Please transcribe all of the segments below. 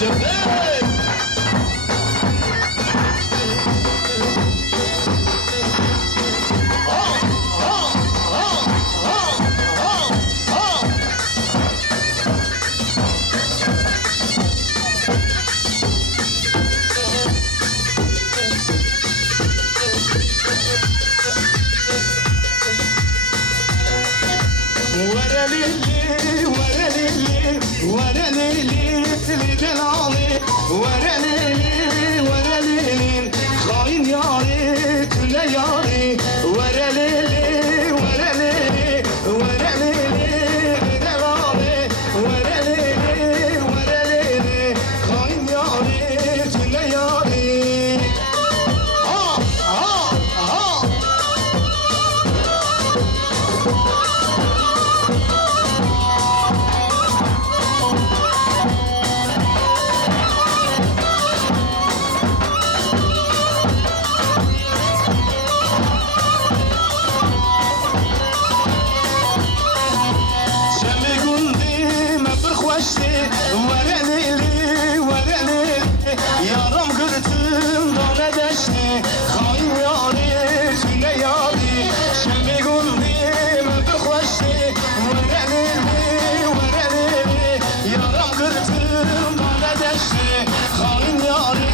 Şefik! ورليلي ورليلي ورليلي لجلالي ورليلي ورليلي خاين ياري كل ياري ورليلي ورليلي ورليلي لجلالي ورليلي ورليلي خاين ياري كل ياري ورليلي ورليلي يارم قلتم دانه دشتي خاين ياري سنه ياري شمي قلبي ما بخوشتي ورليلي ورليلي يارم قلتم دانه دشتي خاين ياري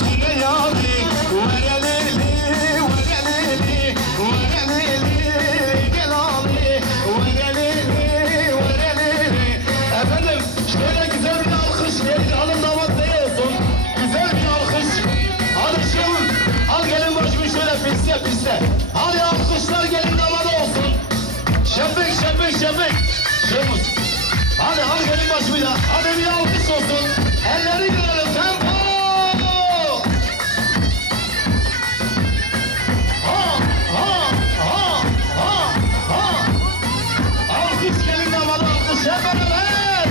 سنه ياري ورليلي ورليلي ورليلي جلالي ورليلي ورليلي efendim şöyle güzel bir alkış gelin alın damat ne olsun güzel bir alkış hadi şimdi al gelin başımı şöyle piste piste hadi alkışlar gelin damada olsun şefik şefik şefik şefik hadi al gelin başımı da hadi bir alkış olsun elleri görelim tempo alkış gelin damada alkış hep beraber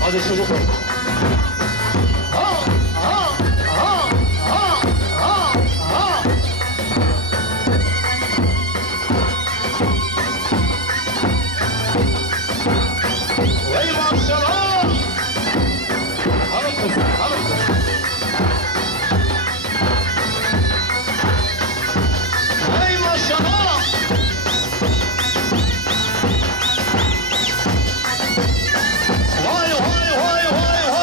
Hadi çocuklar. Hey maşallah. Alın kızım, alın kızım. Hey maşallah. Vay vay vay vay vay.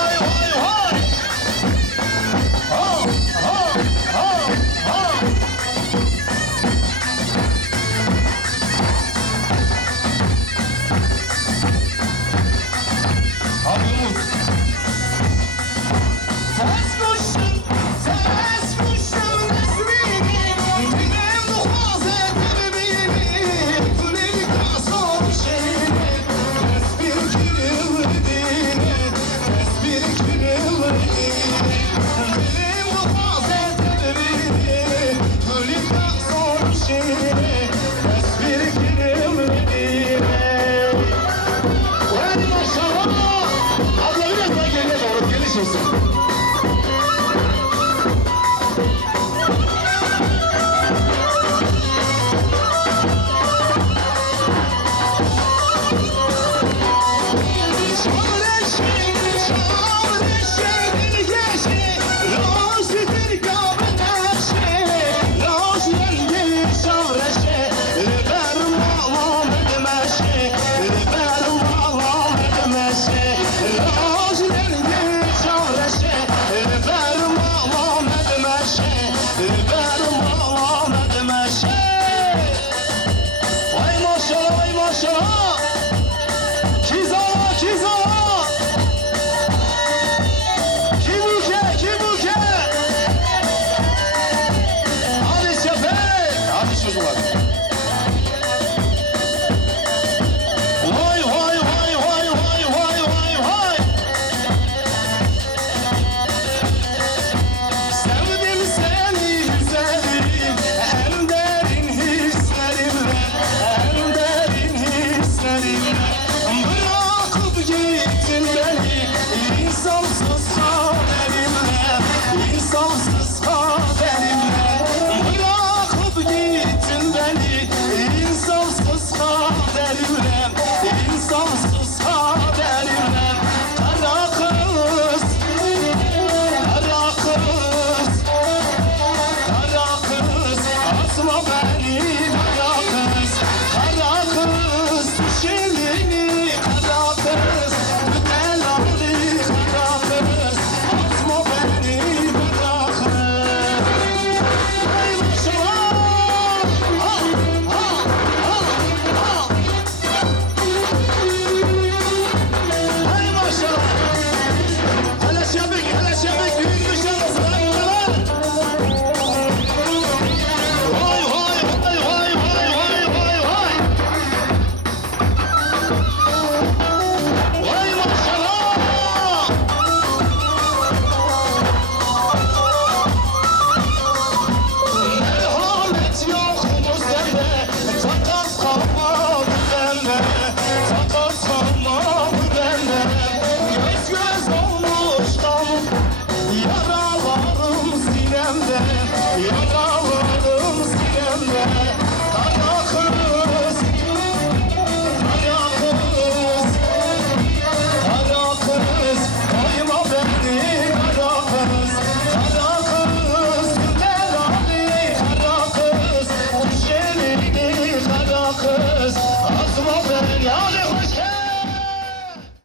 Yaralarım sinemde